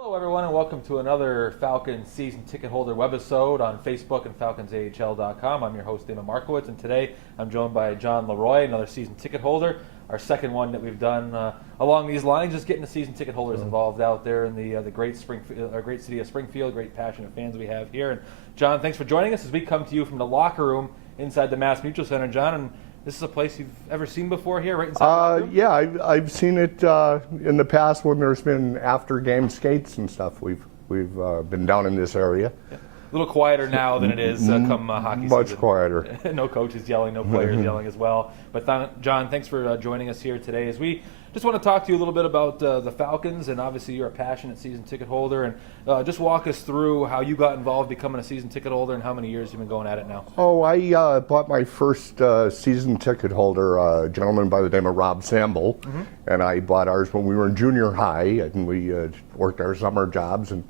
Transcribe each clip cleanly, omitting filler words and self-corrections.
Hello everyone and welcome to another Falcons season ticket holder webisode on Facebook and FalconsAHL.com. I'm your host Damon Markiewicz, and today I'm joined by John LeRoy, another season ticket holder. Our second one that we've done along these lines, just getting the season ticket holders involved out there in the great city of Springfield, great passionate fans we have here. And John, thanks for joining us as we come to you from the locker room inside the Mass Mutual Center. John, and this is a place you've ever seen before here, right inside the room? Yeah, I've seen it in the past when there's been after game skates and stuff. We've been down in this area. Yeah. A little quieter now than it is come hockey season. Much quieter. No coaches yelling, no players yelling as well. But John, thanks for joining us here today as we just want to talk to you a little bit about the Falcons, and obviously you're a passionate season ticket holder, and just walk us through how you got involved becoming a season ticket holder and how many years you've been going at it now. Oh, I bought my first season ticket holder, a gentleman by the name of Rob Samble, and I bought ours when we were in junior high, and we worked our summer jobs and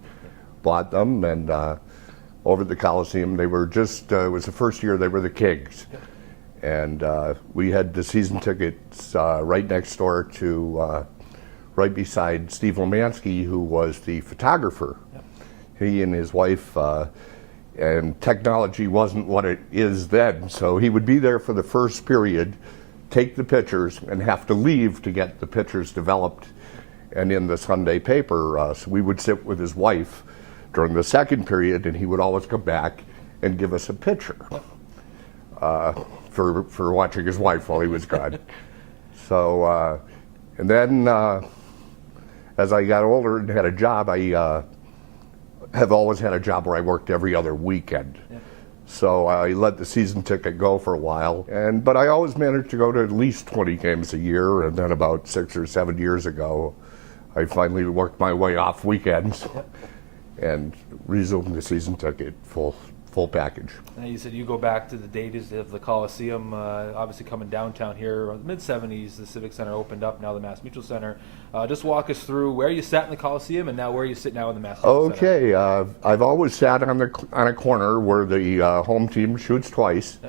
bought them, and over at the Coliseum, they were just, it was the first year they were the Kings. Yep. And we had the season tickets right next door to, right beside Steve Lemanski, who was the photographer. Yep. He and his wife, and technology wasn't what it is then, so he would be there for the first period, take the pictures, and have to leave to get the pictures developed and in the Sunday paper. So we would sit with his wife during the second period, and he would always come back and give us a picture. For watching his wife while he was gone. So, and then as I got older and had a job, I have always had a job where I worked every other weekend. Yeah. So I let the season ticket go for a while, but I always managed to go to at least 20 games a year, and then about 6 or 7 years ago, I finally worked my way off weekends and resumed the season ticket full package. Now you said you go back to the days of the Coliseum, obviously coming downtown here, mid-'70s, the Civic Center opened up, now the Mass Mutual Center. Just walk us through where you sat in the Coliseum and now where you sit now in the Mass Mutual Center. Okay, I've always sat on a corner where the home team shoots twice.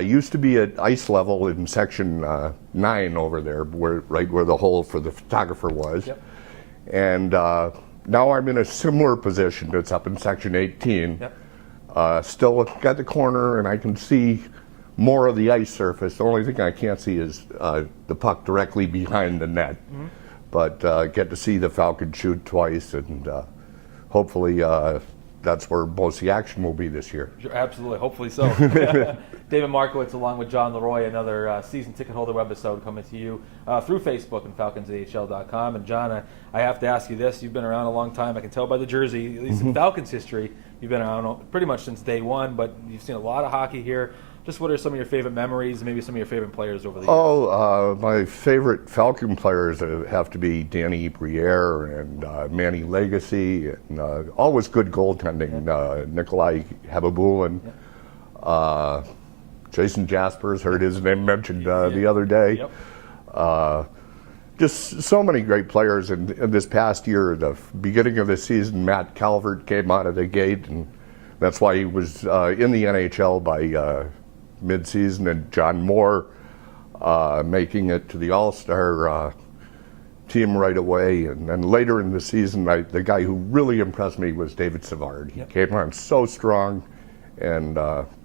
Used to be at ice level in section 9 over there, right where the hole for the photographer was. Yep. And now I'm in a similar position that's up in section 18. Yep. Still got the corner, and I can see more of the ice surface. The only thing I can't see is the puck directly behind the net. But get to see the Falcons shoot twice, and hopefully that's where most of the action will be this year. Sure, absolutely, hopefully so. Damon Markiewicz along with John LeRoy, another season ticket holder webisode coming to you through Facebook and FalconsAHL.com. And John, I have to ask you this. You've been around a long time. I can tell by the jersey, at least in Falcons history, you've been around pretty much since day one, but you've seen a lot of hockey here. Just what are some of your favorite memories, maybe some of your favorite players over the years? My favorite Falcon players have to be Danny Briere and Manny Legacy, and always good goaltending. Nikolai Habibulin, Jason Jaspers, heard his name mentioned the other day. Yep. Just so many great players. And this past year, the beginning of the season, Matt Calvert came out of the gate, and that's why he was in the NHL by mid-season, and John Moore making it to the All-Star team right away. And then later in the season, the guy who really impressed me was David Savard. He came on so strong, and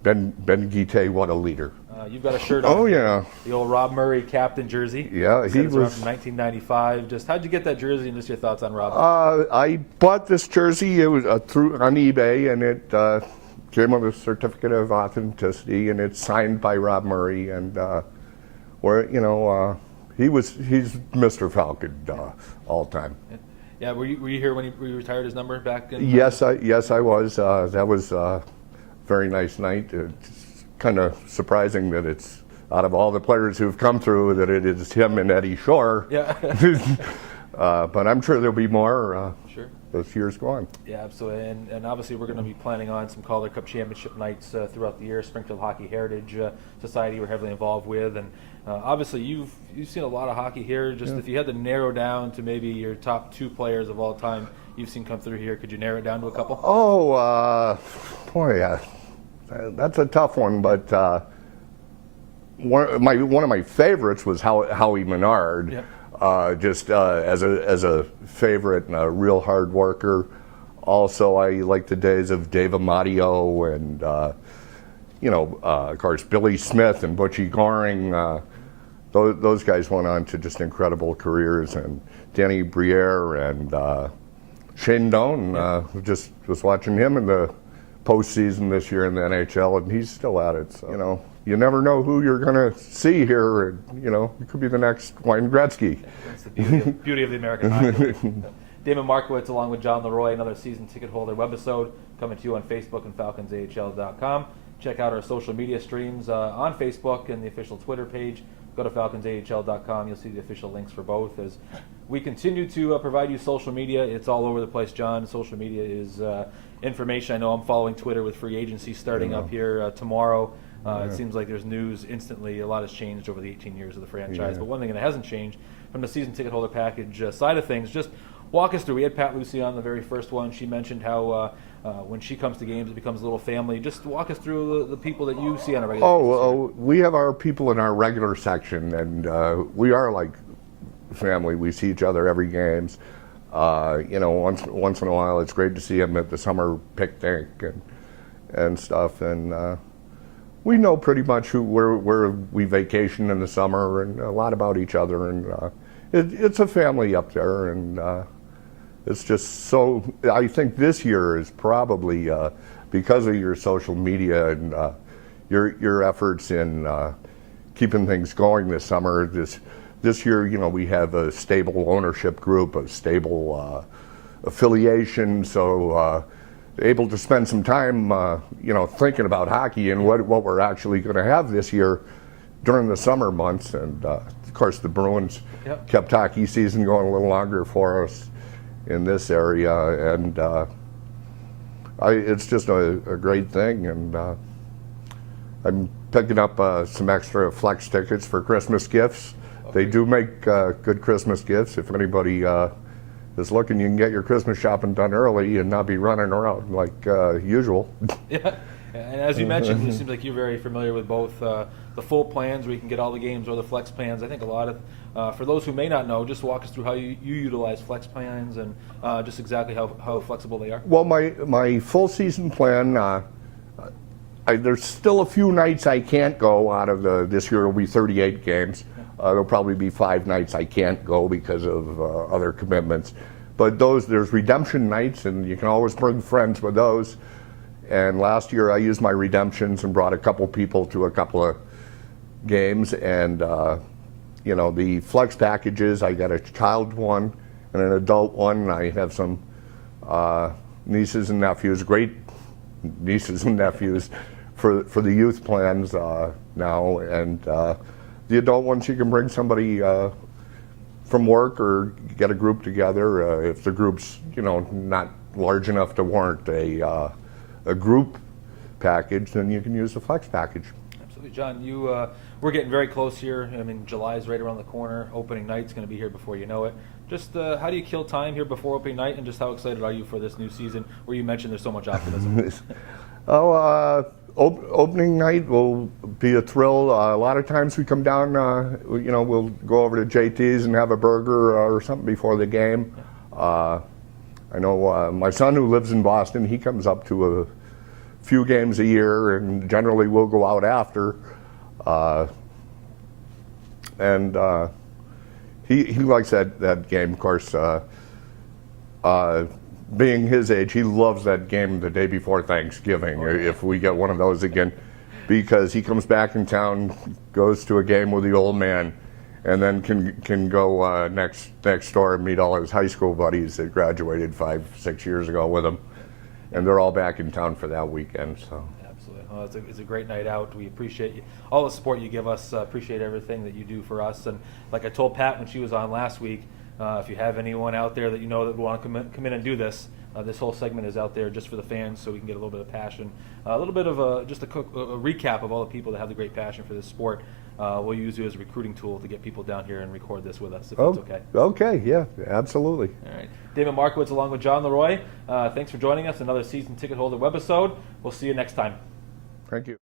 Ben Guite, what a leader. You've got a shirt on. Oh, yeah. The old Rob Murray captain jersey. Yeah, he was from 1995. Just how'd you get that jersey, and just your thoughts on Rob? I bought this jersey. It was on eBay, and it came with a certificate of authenticity, and it's signed by Rob Murray. And he's Mr. Falcon all time. Yeah, were you here when he retired his number back in? Yes, I was. That was a very nice night. It's kind of surprising that it's out of all the players who've come through that it is him and Eddie Shore. Yeah. But I'm sure there'll be more. Sure. As years go on. Yeah, absolutely. And obviously we're going to be planning on some Calder Cup Championship nights throughout the year. Springfield Hockey Heritage Society we're heavily involved with, and obviously you've seen a lot of hockey here. Just if you had to narrow down to maybe your top 2 players of all time you've seen come through here, could you narrow it down to a couple? Oh, boy, that's a tough one, but one of my favorites was Howie Menard. Yep. just as a favorite and a real hard worker. Also, I like the days of Dave Amadio and of course Billy Smith and Butchie Goring. Those guys went on to just incredible careers, and Danny Briere and Shane Doan. Just was watching him in the postseason this year in the NHL, and he's still at it. So, you never know who you're going to see here. It could be the next Wayne Gretzky. That's the beauty of the American Hockey League. Damon Markiewicz, along with John LeRoy, another season ticket holder Webisode, coming to you on Facebook and FalconsAHL.com. Check out our social media streams on Facebook and the official Twitter page. Go to FalconsAHL.com. You'll see the official links for both. As we continue to provide you social media, it's all over the place, John. Social media is information. I know I'm following Twitter with free agency starting up here tomorrow. It seems like there's news instantly. A lot has changed over the 18 years of the franchise. But one thing that hasn't changed from the season ticket holder package side of things, just walk us through. We had Pat Lucy on the very first one. She mentioned how when she comes to games, it becomes a little family. Just walk us through the people that you see on a regular basis. We have our people in our regular section, and we are like family. We see each other every games. Once in a while, it's great to see them at the summer picnic and stuff. And we know pretty much where we vacation in the summer and a lot about each other. And it's a family up there, and it's just so. I think this year is probably because of your social media and your efforts in keeping things going this summer. This year, we have a stable ownership group, a stable affiliation, so able to spend some time, thinking about hockey and what we're actually going to have this year during the summer months. And of course, the Bruins kept hockey season going a little longer for us in this area, and it's just a great thing. And I'm picking up some extra flex tickets for Christmas gifts. They do make good Christmas gifts. If anybody is looking, you can get your Christmas shopping done early and not be running around like usual. Yeah, and as you mentioned, it seems like you're very familiar with both the full plans where you can get all the games or the flex plans. I think a lot of, for those who may not know, just walk us through how you utilize flex plans and just exactly how flexible they are. Well, my full season plan, there's still a few nights I can't go out of this year. Will be 38 games. There'll probably be 5 nights I can't go because of other commitments. But there's redemption nights, and you can always bring friends with those. And last year I used my redemptions and brought a couple people to a couple of games. And the flex packages, I got a child one and an adult one. And I have some nieces and nephews, great nieces and nephews, for the youth plans now. And the adult ones, you can bring somebody from work or get a group together. If the group's not large enough to warrant a group package, then you can use the flex package. Absolutely, John. We're getting very close here. I mean, July is right around the corner. Opening night's going to be here before you know it. Just how do you kill time here before opening night, and just how excited are you for this new season where you mentioned there's so much optimism? Opening night will be a thrill. A lot of times we come down, we'll go over to JT's and have a burger or something before the game. I know my son, who lives in Boston, he comes up to a few games a year, and generally we'll go out after. He likes that game, of course. Being his age, he loves that game the day before Thanksgiving, if we get one of those again, because he comes back in town, goes to a game with the old man, and then can go next door and meet all his high school buddies that graduated 5-6 years ago with him, and they're all back in town for that weekend. So. Absolutely. Well, it's a great night out. We appreciate you, all the support you give us. Appreciate everything that you do for us. And like I told Pat when she was on last week, if you have anyone out there that you know that would want to come in and do this, this whole segment is out there just for the fans, so we can get a little bit of passion, a little bit of just a recap of all the people that have the great passion for this sport. We'll use you as a recruiting tool to get people down here and record this with us, if that's okay. Okay, yeah, absolutely. All right. Damon Markiewicz along with John LeRoy. Thanks for joining us. Another season ticket holder webisode. We'll see you next time. Thank you.